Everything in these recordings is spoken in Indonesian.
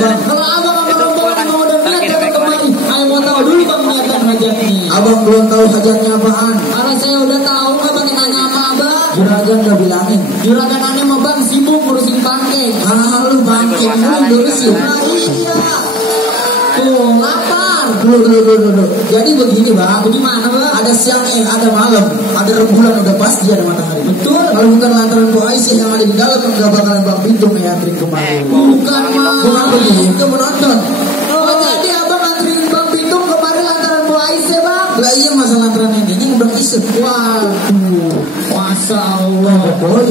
bang. Kalau abang sama rombongan mau udah niat datang kemari, ayo mau tahu dulu bang niatan hajatnya. Abang belum tahu hajatnya apaan. Kalau saya udah tahu nggak pakai nanya sama abang. Juragan udah bilangin. Juragan aneh sama bang sibuk ngurusin pancake. Lu pancake belum berusin. Nah iya. Tuh lapar. Dulu. Jadi begini bang. Bagaimana bang? Ada siang ada malam. Ada rembulan udah pasti ada matahari. Betul. Kalau bukan lantaran Bu Aisyah yang ada di dalam nggak bakalan bang pintu ngantri kemarin. Bukan mah. Bukan begitu menonton. Oh jadi abang ngantriin bang pintu kemarin lantaran Bu Aisyah bang. Lah iya masa lantaran ini udah isep. Waduh. Masya Allah.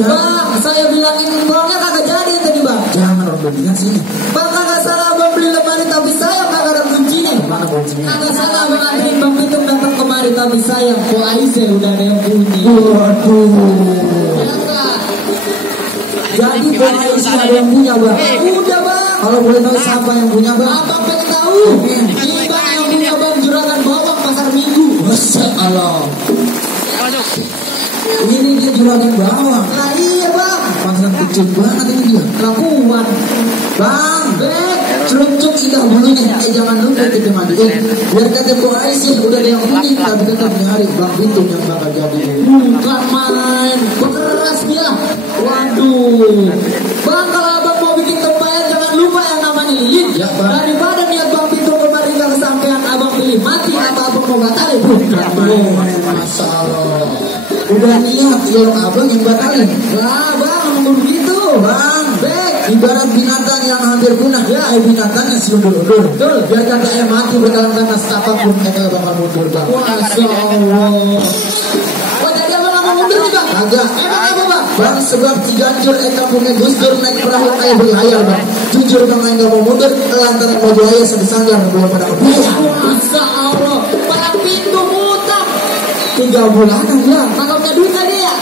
Bang saya bilangin uangnya kagak jadi tadi bang. Jangan rombongan sini. Bang kagak salah abang beli lemari tapi saya kagak ada kuncinya. Mana kuncinya? Kagak salah abang ngantriin bang pintu datang kemarin tapi saya Bu Aisyah udah ada yang punya. Waduh. Jadi Bu Aisyah ada yang punya bang. Udah bang. Kalau boleh tahu siapa yang punya bang? Abang pengen tahu. Ini bang yang punya bang juragan bawang pasar Minggu. Masya Allah. Ini dia juragan bawang. Nah iya bang. Pasar kecil banget ini dia. Lakuan. Bang, cerucuk indah bulunya. Jangan lupa kita mandiin. Biar kata Bu Aisyah udah ada yang punya. Tapi tetap nyari bang pintu yang bakal jadi. Bukan main. Bekeras dia. Waduh. Bang kalau abang mau bikin tempayan jangan lupa yang namanya lilin. Ya, daripada niat bang pintu kemarin gak kesampean abang pilih mati apa abang mau batalin. Bukan main. Masalah. Udah niat yang abang yang batalin. Lah bang ngomong begitu. Bang, ibarat binatang yang hampir punah. Ya binatang yang selundur-undur. Betul. Biar kata mati berjalan karena setapak pun mereka bakal mundur bang. Masya Allah. Oh jadi abang gak mau mundur nih bang? Agak. Emang apa bang? Bang sebab Ciganjur kampungnya Gus Dur naik perahu kayak berlayar bang. Jujur bang yang gak mau mundur lantaran mojo ayah sebesar belum pada kebiasaan. Masya Allah. Pada pintu mutak 3 bulanan ya. Kakak punya duit tadi ya?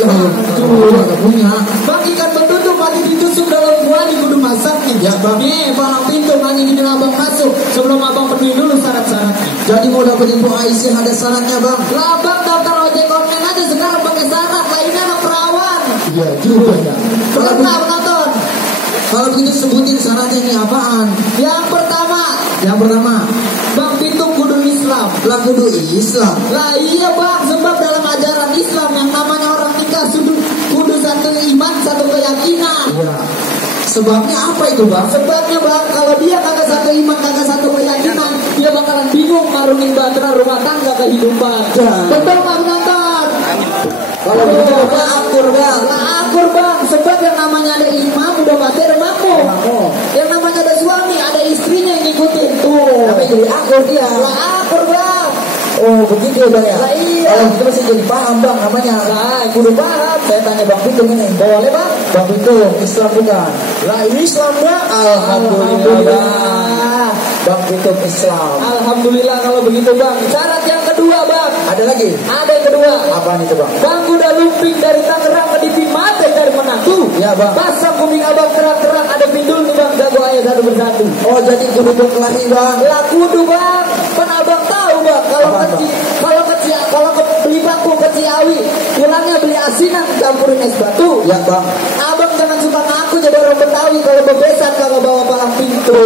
Aduh, gak punya. Bang ikan betutu mati ditusuk dalam buah di kudu masaknya. Ya bang. Nih palang pintu mandi di abang masuk. Sebelum abang penuhi dulu syarat-syaratnya. Jadi mau dapetin Bu Aisyah ada syaratnya bang. Lah bang daftar ojek online aja sekarang pakai syarat. Lainnya anak perawan. Iya juga ya. Pernah menonton. Kalau begitu sebutin syaratnya ini apaan? Yang pertama bang pintu kudu Islam. Lah kudu Islam. Lah iya bang sebab dalam ajaran Islam yang namanya orang nikah kudu satu iman satu keyakinan. Iya. Sebabnya apa itu bang? Sebabnya bang kalau dia kagak satu iman kagak satu keyakinan dia bakalan bingung marungin bahtera rumah tangga kehidupan. Ya. Betul bang nonton. Kalau begitu akur bang. Sebab yang namanya ada imam udah pasti ada makmum. Yang namanya ada suami ada istrinya yang ngikutin tuh. Tapi jadi akur dia. Lah akur bang. Oh begitu bang ya. Lah iya. Kalau gitu masih jadi paham bang namanya. Lah kudu paham. Saya tanya bang Pitung ini. Boleh bang? Bang Pitung Islam bukan? Lah Islam bang. Alhamdulillah. Bang Pitung Islam. Alhamdulillah kalau begitu bang. Syarat yang kedua bang. Ada lagi? Ada yang kedua. Apaan itu bang? Bang udah lumping dari Tangerang ke Dipi Mate dari Menantu. Ya bang. Pasang kuping abang kerak-kerak ada pindul nih bang. Jago ayah satu persatu. Oh jadi kudu berkelahi bang. Lah kudu bang. Kan abang tahu bang. Kalau beli bangku ke Ciawi pulangnya beli asinan campurin es batu. Ya bang. Abang jangan suka ngaku jadi orang Betawi kalau bebesan kalau bawa palang pintu.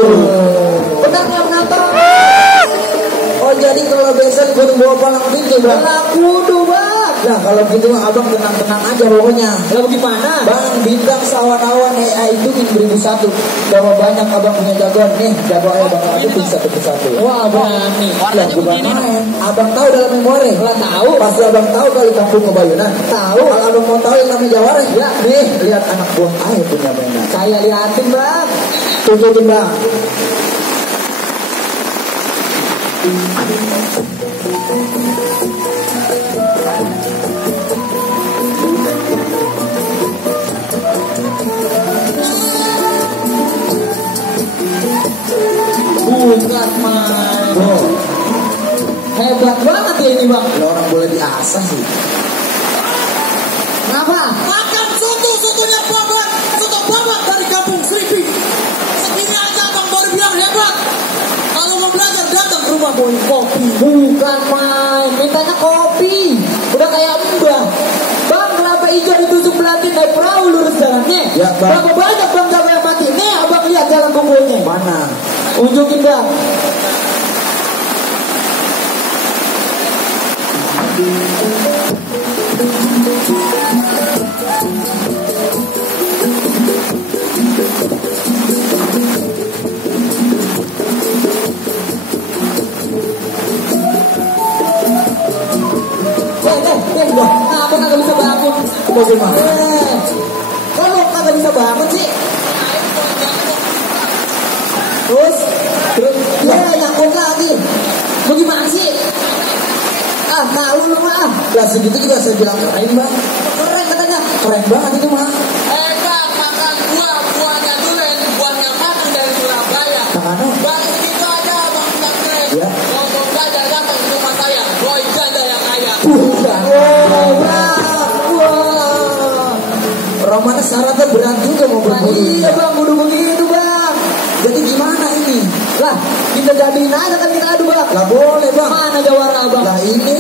Benar nggak penonton? Oh jadi kalau bebesan kudu bawa palang pintu bang. Lah kudu bang. Nah kalau gitu abang tenang-tenang aja pokoknya. Lalu gimana? Bang bintang sawan-awan itu 1001. Berapa banyak abang punya jagoan nih? Jago ayah bakal itu satu persatu. Wah berani. Lah bukan main. Abang tahu dalam memori? Lah tahu. Pasti abang tahu kali kampung Kebayunan. Tahu. Kalau abang mau tahu yang namanya Jawareh? Ya nih lihat anak buah ayah punya mainan. Saya liatin bang. Tunjukin bang. Bukan main. Oh. Hebat banget ya ini bang. Kalau orang boleh diasah sih. Kenapa? Makan soto-sotonya babak. Soto babak dari kampung Seripi. Segini aja bang baru bilang hebat. Kalau mau belajar datang ke rumah Boy Kopi. Bukan main. Mintanya kopi. Udah kayak mbah. Bang kenapa hijau ditusuk pelantin dari perahu lurus jalannya? Ya bang. Berapa banyak bang jago yang mati? Nih abang lihat jalan kumpulnya. Mana Tunjukin bang. Loh, kamu kagak bisa bangun. Bagaimana? Kamu kagak bisa bangun sih. Terus ya nyangkut lagi. Bagaimana sih? Malu lu mah. Lah segitu juga saya bilang keren bang. Keren katanya. Keren banget itu mah. Bang, makan buahnya duren, buahnya matang dari Surabaya. Mana? Bang, segitu aja bang, bilang keren. Ya. Kalau mau belajar datang ke rumah saya, boy janda yang kaya. Wah. Romana syaratnya berat juga mau berburu. Iya bang, kudu begitu bang. Jadi gimana ini? Lah, kita jadiin aja kan kita adu bang. Lah boleh bang. Mana jawara bang? Lah ini.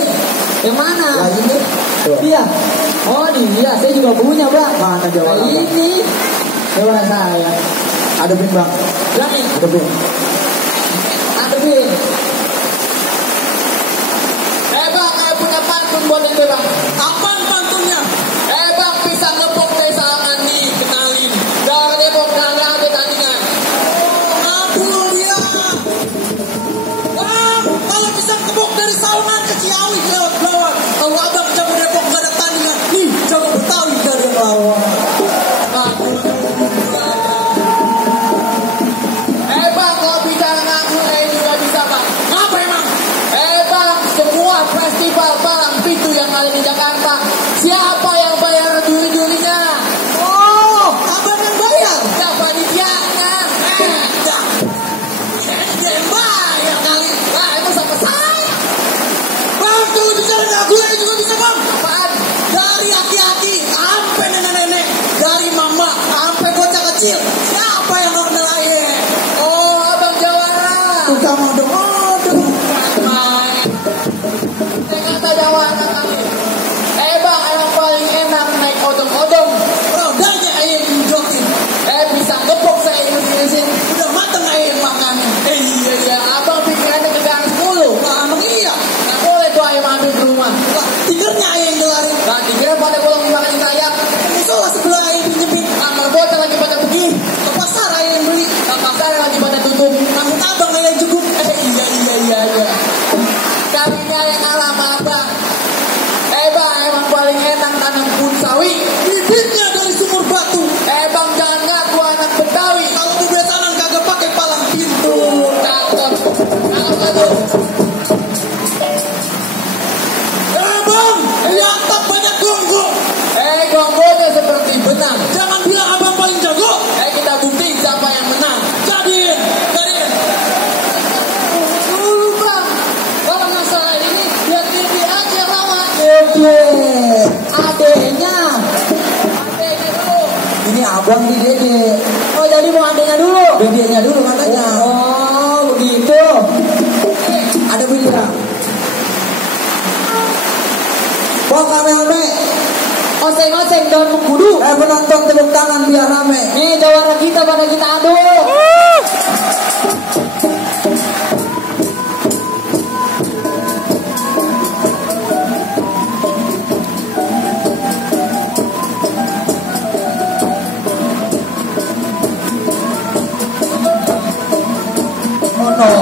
Yang mana? Lah ini. Tuh. Iya. Oh dia, saya juga punya bang. Mana jawara Nah, bang? ini jawara saya. Adepin bang. Berani? Adepin. Adepin. Bang, saya punya pantun buat ente bang. Apaan pantunnya? Bang, pisang ngepok teh salangan nih, kenalin. Jangan Depok, nggak ada tandingan. Aduh dia. Bang, kalau bisa kebok dari Sawangan ke Ciawi lewat Belawan. Kalau abang jago Depok gak ada tandingan. Nih, jago Betawi gak ada yang lawan. Bang, kalau bicara ngaku, juga bisa bang. Apa emang? Bang, semua festival palang pintu yang ada di Jakarta, siapa yang bayar juri-jurinya? Oh, abang yang bayar. Siapa panitianya? Dia yang bayar kali. Nah, itu sama saya. Bang, kalau bicara ngaku juga bisa bang. Apaan? Dari aki-aki sampai nenek-nenek, dari mama sampai bocah kecil. Siapa yang mau nelayan? Oh, abang Jawara. Udah modong-modong. Main. Saya kata Jawara kali. Bang, yang paling enak naik odong-odong. Rodanya ayam dijokin. Bisa gepok saya irisin. Udah mateng ayam makan. Iya, abang pikirannya ke garis mulu. Lah emang iya. Nggak boleh tuh ayam ambil ke rumah. Lah tigernya ayam gelarin. Nah, dikira pada pulang dimakan kayak. Musola sebelah ayam nyepit. Amal bocah lagi pada pergi. Ke pasar ayam beli. Nah, pasar lagi pada tutup. Namun abang ayam cukup. Iya. Kami ini yang ngalah sama abang. Bang, emang paling enak tanam pun sawi. Bibitnya dari sumur batu. Bang, jangan ngaku anak Betawi. Kalau mau besanan kagak pakai palang pintu. Cakep. Cakep tuh. Bang, lihat banyak gonggong. Gonggonya seperti benang. Jangan bilang abang paling jago. Kita buktiin siapa yang menang. Jadiin. Dulu bang, kalau masalah ini lihat TV aja lawan. Adenya. Adanya dulu. Ini abang di dede. Oh jadi mau adenya dulu. Dedenya dulu katanya. Oh begitu. Ada bilang. Kok rame-rame? Oseng-oseng daun mengkudu. Penonton tepuk tangan biar rame. Nih jawara kita pada kita adu. Mono.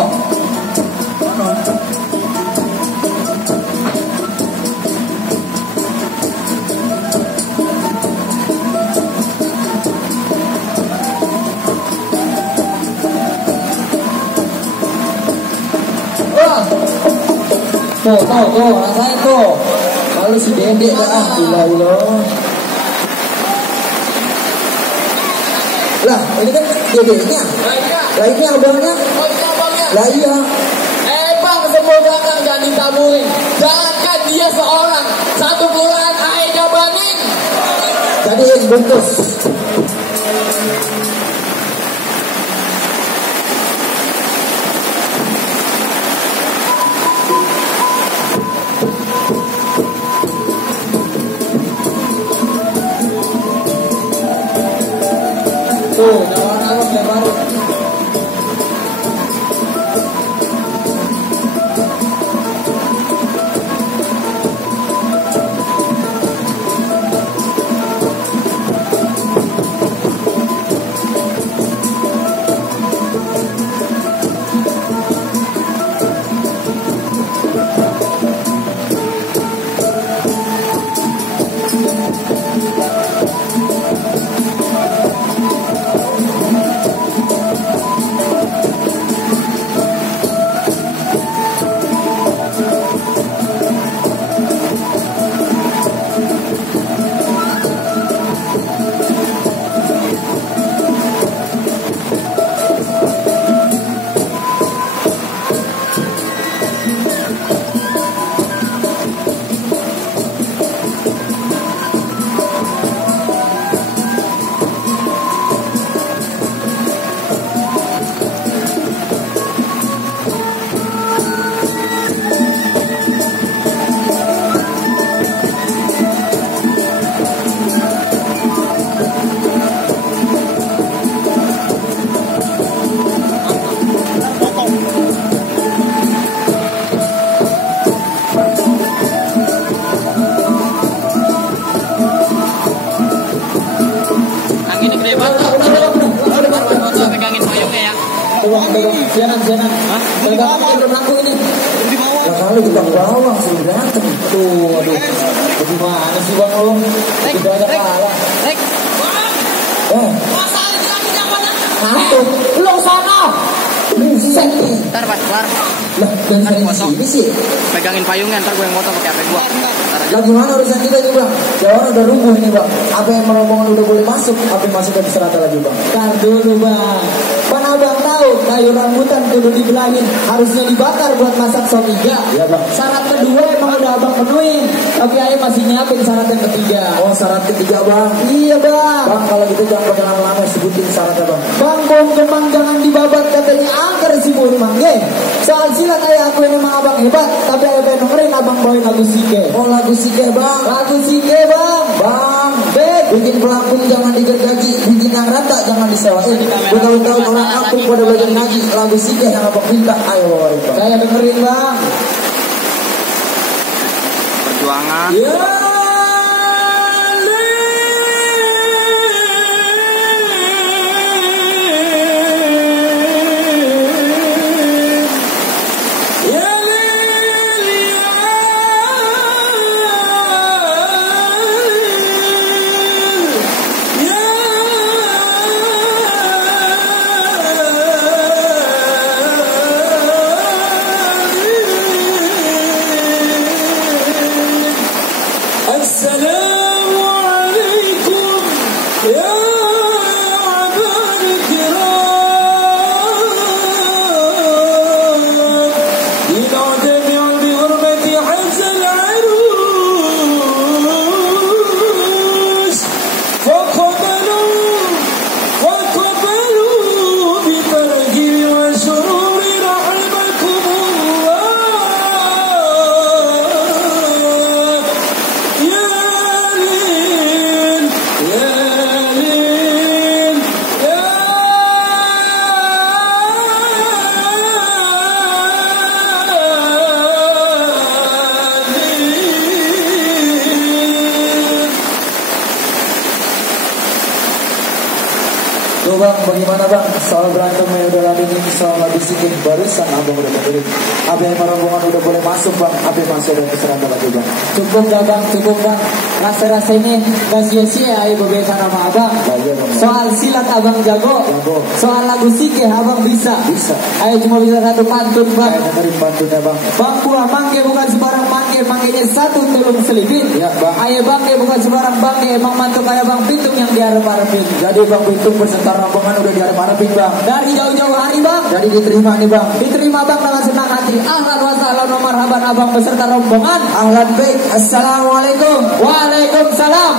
Tuh, rasain tuh. Lalu si Dede gila. Lah, ini kan Dedenya. Lah ini abangnya. Oh iya abangnya. Lah iya. Bang, semoga kan jangan ditaburin. Jangankan dia seorang, satu kelurahan aja baning. Jadi bungkus. Tuh, jawara lebar. Gitu gede banget. Motor pegangin payungnya ya. Pegang. Jangan. Pegang aku ini. Ya kali juga bawang sudah datang. Tuh, aduh. Bagaimana sih bang lo? Tidak ada kalah. Rek. Masalah lagi yang mana? Ngantuk. Lo sana. Buset. Ntar pas kelar Lah, dan saya di sini sih. pegangin payungnya, ntar gue yang motor pakai HP gua. Ntar aja. Lah gimana urusan kita ini bang? Jauh udah rubuh ini bang. Apa yang rombongan udah boleh masuk? Apa yang masuk dari serata lagi bang? Ntar dulu bang. Pan abang tahu kayu rambutan kudu dibelangin, harusnya dibakar buat masak sop iga. Iya bang. Syarat kedua emang udah abang penuhin, tapi ayah masih nyiapin syarat yang ketiga. Oh syarat ketiga bang. Iya bang. Bang kalau gitu jangan pakai lama-lama sebutin syaratnya bang. Bang pohon kembang jangan dibabat katanya angker si bun mangge. Soal silat ayah aku ini emang abang hebat, tapi ayah pengen dengerin abang bawain lagu sike. Oh lagu sike bang. Lagu sike bang. Bang, bikin pelampung jangan digergaji, bikin yang rata jangan disewain. Betul-betul orang kampung pada belajar ngaji, lagu sike yang abang minta. Ayo bang. Saya dengerin bang. Perjuangan. Ya. Tuh bang, bagaimana bang? Soal berantem yang udah lalu ini, soal lagu sike barusan abang udah dengerin. Apa yang rombongan udah boleh masuk bang? Apa yang masuk dan keserata lagi bang? Cukup dah bang, cukup bang. Rasa-rasa ini gak sia-sia ayo bebekan sama abang. Iya bang. Soal silat abang jago. Soal lagu sike abang bisa. Bisa. Ayo cuma bisa satu pantun bang. Kayak dengerin pantunnya bang. Bang buah mangge bukan sembarang mangge, manggenya satu tolong selipin. Ya bang. Ayo bangge bukan sembarang bangge, emang mantuk kayak bang Pitung yang diharap-harapin. Jadi bang Pitung peserta rombongan udah diharap-harapin bang. Dari jauh-jauh hari bang. Jadi diterima nih bang. Diterima bang dengan senang hati. Ahlan wa sahlan wa marhaban abang beserta rombongan. Ahlan baik. Assalamualaikum. Waalaikumsalam.